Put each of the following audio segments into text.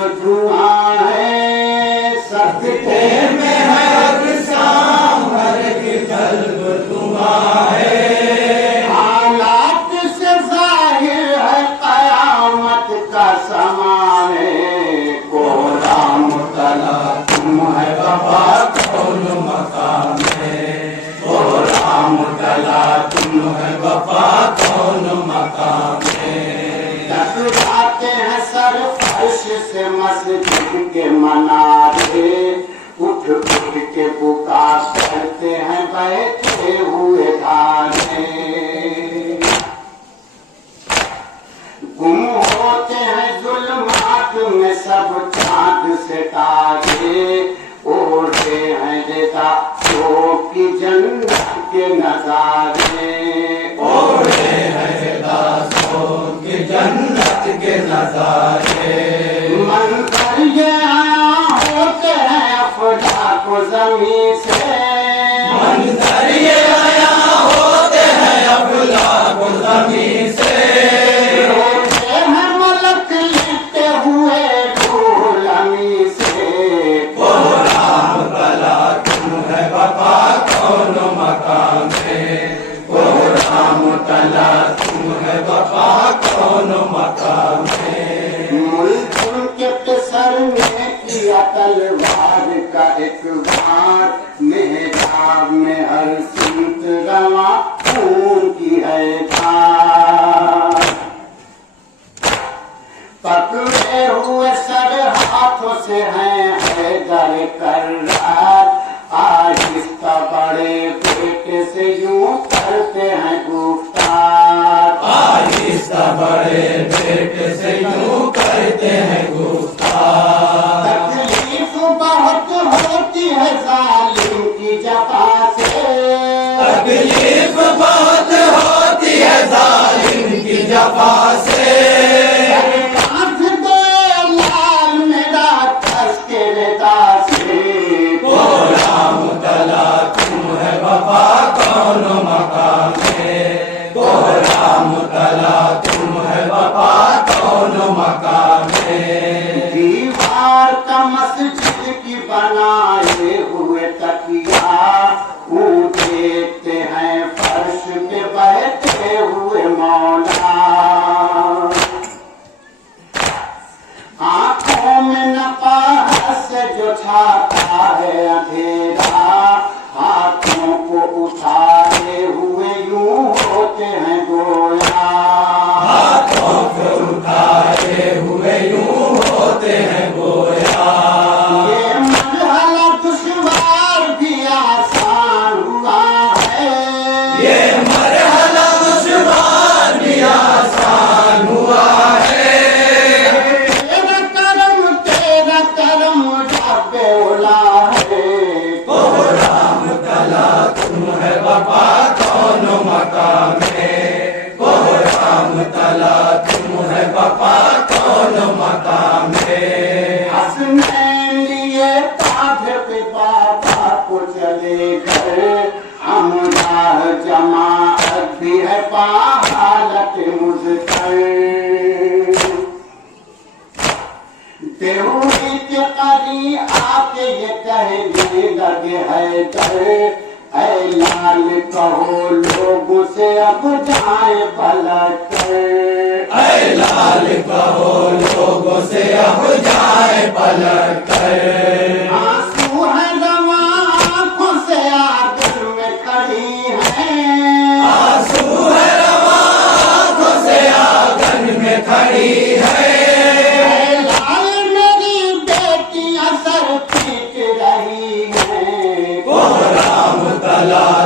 دعا ہے سکتے میں ہے اقسام ہر کی قلب دعا ہے حالات سے ظاہر ہے قیامت کا سامان ہے قرآن مطلع تم ہے وفا کون مقام ہے قرآن مطلع تم ہے وفا کون مقام ہے ٹکراتے ہیں سر فرش سے مسجد کے منارے اٹھ اٹھ کے پکار کرتے ہیں بیٹھے ہوئے دھارے گم ہوتے ہیں ظلمات میں سب چاند ستارے اوڑھتے ہیں دیتا سو کی جنت کے نظارے اوڑھتے ہیں دیتا سو کی جنت کے نظارے منظر یہ آیا ہوتے ہیں افلاک و زمین سے منظر یہ آیا ہوتے ہیں افلاک و زمین سے ہوتے ہیں ملک لکھتے ہوئے دھول امی سے قرآن بلا تم ہے وفا کون مقام ہے قرآن بلا تم ہے وفا کون مقام ہے ملک کے پسرنے کیا تلوار کا ایک بار محراب میں ہر سمت رواں خون کی ہے دھار پکڑے ہوئے سر ہاتھوں سے ہیں حیدر کرار آہستہ بڑے بیٹے سے یوں کرتے ہیں گفتار آہستہ بڑے بیٹے سے یوں کرتے ہیں گفتار تکلیف بہت ہوتی ہے ظالم کی جفا سے تکلیف بہت ہوتی ہے ظالم کی جفا سے کون مقام ہے قرآن مطلع تم ہے وفا کون مقام ہے دیوار کا مسجد کی بنائے ہوئے تکیا وہ دیکھتے ہیں فرش پہ بیٹھے ہوئے مولا آنکھوں میں نفاس جو چھاتا ہے اندھیرا ہاتھوں کو اٹھائے ہوئے یوں ہوتے ہیں گویا ہاتھوں کو اٹھائے ہوئے یوں ہوتے ہیں گویا یہ مرحلہ دشوار بھی آسان ہوا ہے یہ مرحلہ دشوار بھی آسان ہوا ہے تیرا کرم جب اولا ہے قرآن بلا تم ہے وفا کون مقام ہے قرآن بلا تم ہے وفا کون مقام ہے حسنین لیے تاج پہ بابا کو چلے گئے امراہ جماعت بھی ہے حالت مضطر دیوری کے قریب آ کے یہ کہنے لگے ہے در اے لال کہو لوگوں سے اب جائیں پلٹ کر اے لال کہو لوگوں سے اب جائیں پلٹ کر آنسو ہے رواں آنکھوں سے آنکھ میں کھڑی ہیں آنسو ہے رواں آنکھوں سے آنگن میں کھڑی ہے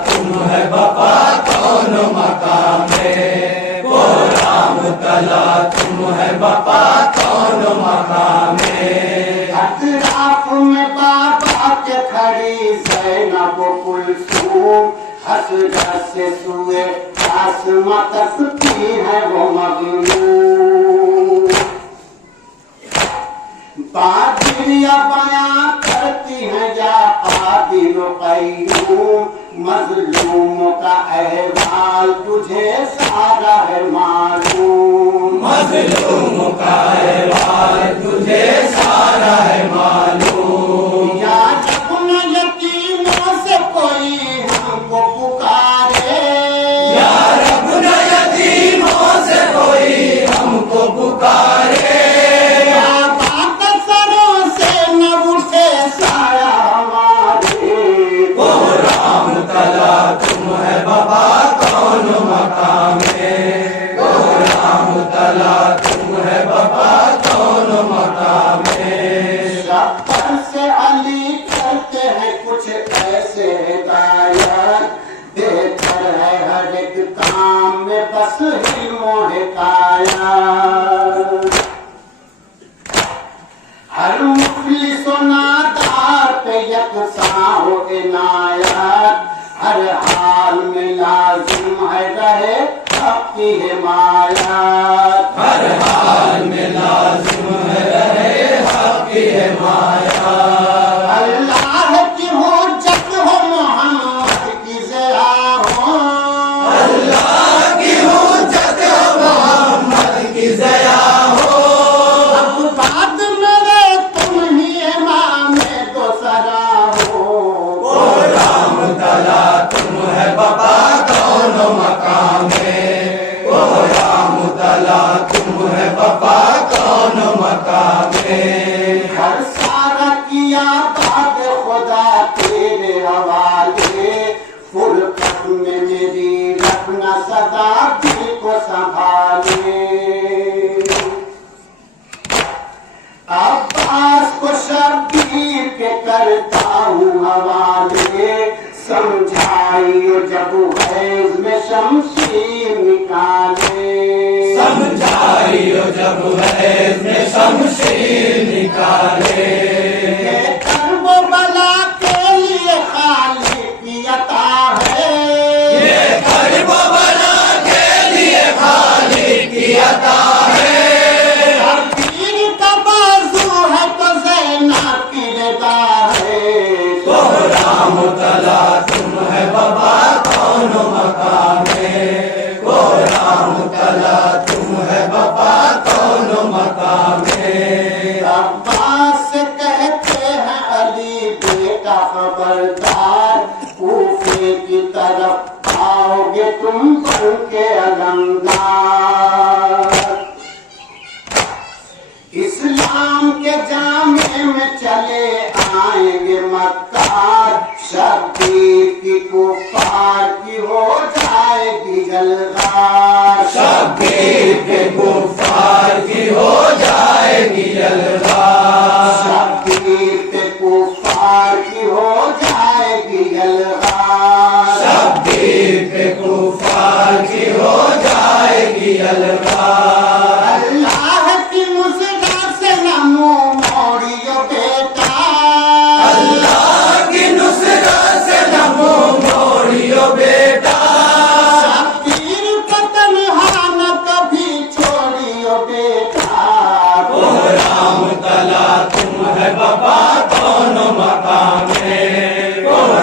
تم ہے وفا کون مقام ہے قرآن بلا تم ہے وفا کون مقام ہے اطراف میں بابا کے کھڑی زینب و کلثوم حسرت سے سوئے آسماں تکتی ہے وہ مظلوم بادریاں بیان کرتی ہیں یا قادر و قیوم مظلوم کا احوال تجھے سارا ہے معلوم مظلوم کا احوال تجھے سارا ہے بابا کون مقام شبر سے علی کرتے ہیں کچھ ایسے ہدایت دے کر ہے ہر ایک کام میں بس علم و حکایت ہر مفلس و نادار پہ یکساں ہو عنایت ہر حال میں لازم ہے رہے حق کی حمایت ہر حال میں لازم ہے رہے حق کی حمایت اللہ کی حجت ہو محمد کی ضیاء ہو اللہ کی حجت محمد کی ضیاء ہو اب بعد میرے تم ہی امام دو سرا ہو رام تلا تم ہے بابا کون مقام رام تلا تم ہے بابا کون مقام ہر سارا کیا بات خدا تیرے حوالے فرقت میں میری رکھنا صدا دل کو سنبھالے عباس کو شبیر کے کرتا ہوں حوالے سمجھائیو جب غیظ میں شمشیر نکالے سمجھائیو جب غیظ میں شمشیر نکالے یہ کرب و بلا کے لیے خالق کی عطا ہے یہ کرب و بلا کے لیے خالق کی عطا ہے شبیر کا بازو ہے تو زینب کی رضا ہے رام تلا تم ہے بابا کون مقام رام تلا تم ہے بابا کون مقام عباس سے کہتے ہیں علی بیٹا خبردار کوفے کی طرف آؤ گے تم بن کے علمدار اسلام کے جامع میں چلے آئیں گے مکار شبیر کی کفار کی ہو جائے گی گلغار شبیر کے کفار کی ہو جائے گی الغار شبیر کے کفار کی ہو جائے گی گلغار شبیر کے کفار کی ہو جائے گی الغار اللہ کی مسجد سے نہ منہ موڑیو بیٹا اللہ کی نصرت سے نہ منہ موڑیو بیٹا شبیر کا تنہا نہ کبھی چھوڑیو بیٹا رام تلا تم ہے بابا کون مقام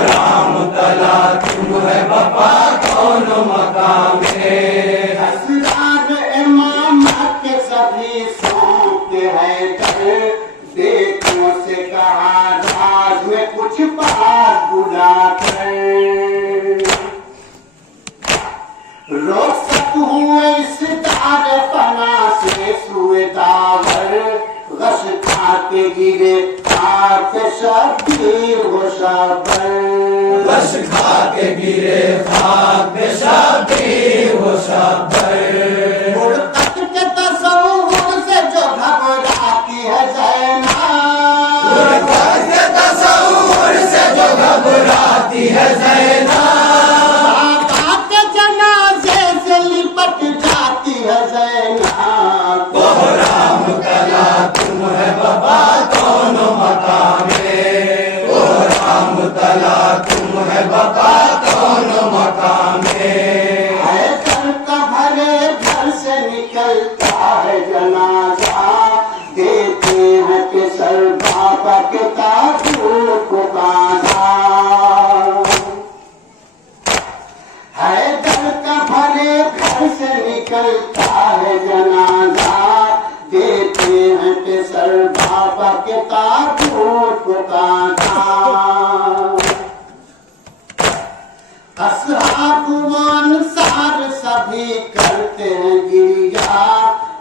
رام تلا تم ہے بابا کون مقام اسرار امامت کے سبھی سونپتے ہیں در بیٹوں سے کہا راز میں کچھ بات بلا کر رخصت ہوئے اس دار فنا سے سوئے داور غش کھاتے گرے ہاتھ شبیر و شبر بش کھا کے گرے خاک بے شبیر و شبر مرتد کے تصور سے جو گھبراتی ہے زینب مرتد کے تصور سے جو گھبراتی ہے زینب آقا کے جنازے سے لپٹ جاتی ہے زینب رام تلا تم ہے بابا کون مقام رام تلا تم ہے بابا کون مقام حیدر کا بھرے گھر سے نکلتا ہے جنازہ دیتے ہیں کہ سر بابا کے تابوت کو باندھا حیدر کا بھرے گھر سے نکلتا ہے جنازہ دیتے ہیں کہ سر بابا کے تابوت کو باندھا اصحاب و انصار سبھی کرتے ہیں گریا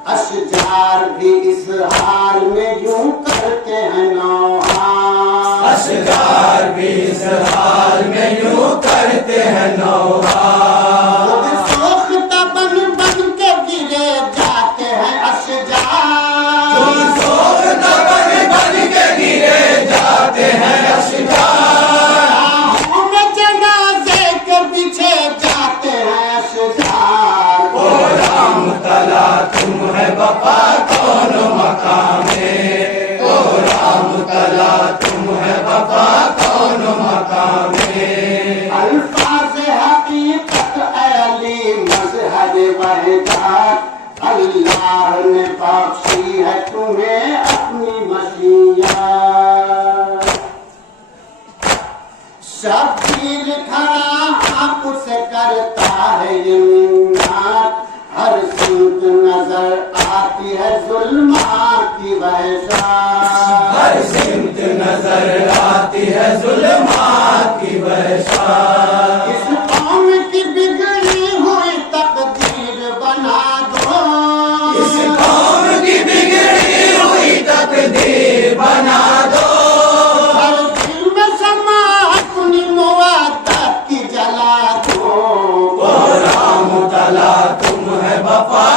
اشجار بھی اس حال میں یوں کرتے ہیں نوحہ اشجار بھی اس حال میں یوں کرتے ہیں نوحہ خود سوختہ بن بن کے گرے جاتے ہیں اشجار وفا کون مقام ہے، او رام تلا تم ہے وفا کون مقام ہے۔ الفاظ حقیقت علی مظہر وحدت، اللہ نے بخشی ہے تمہیں اپنی مشیت۔ شبیر کھڑا آپ سے کرتا ہے یہ منت، ہر سمت نظر آتی ہے ظلمات کی وحشت، ہر سمت نظر آتی ہے ظلمات کی وحشت۔ اس قوم کی بگڑی ہوئی تقدیر بنا دو، اس قوم کی بگڑی ہوئی تقدیر بنا دو، ہر دل میں سما اپنی مودت کی جلا دو۔ او رام تلا تم ہے وفا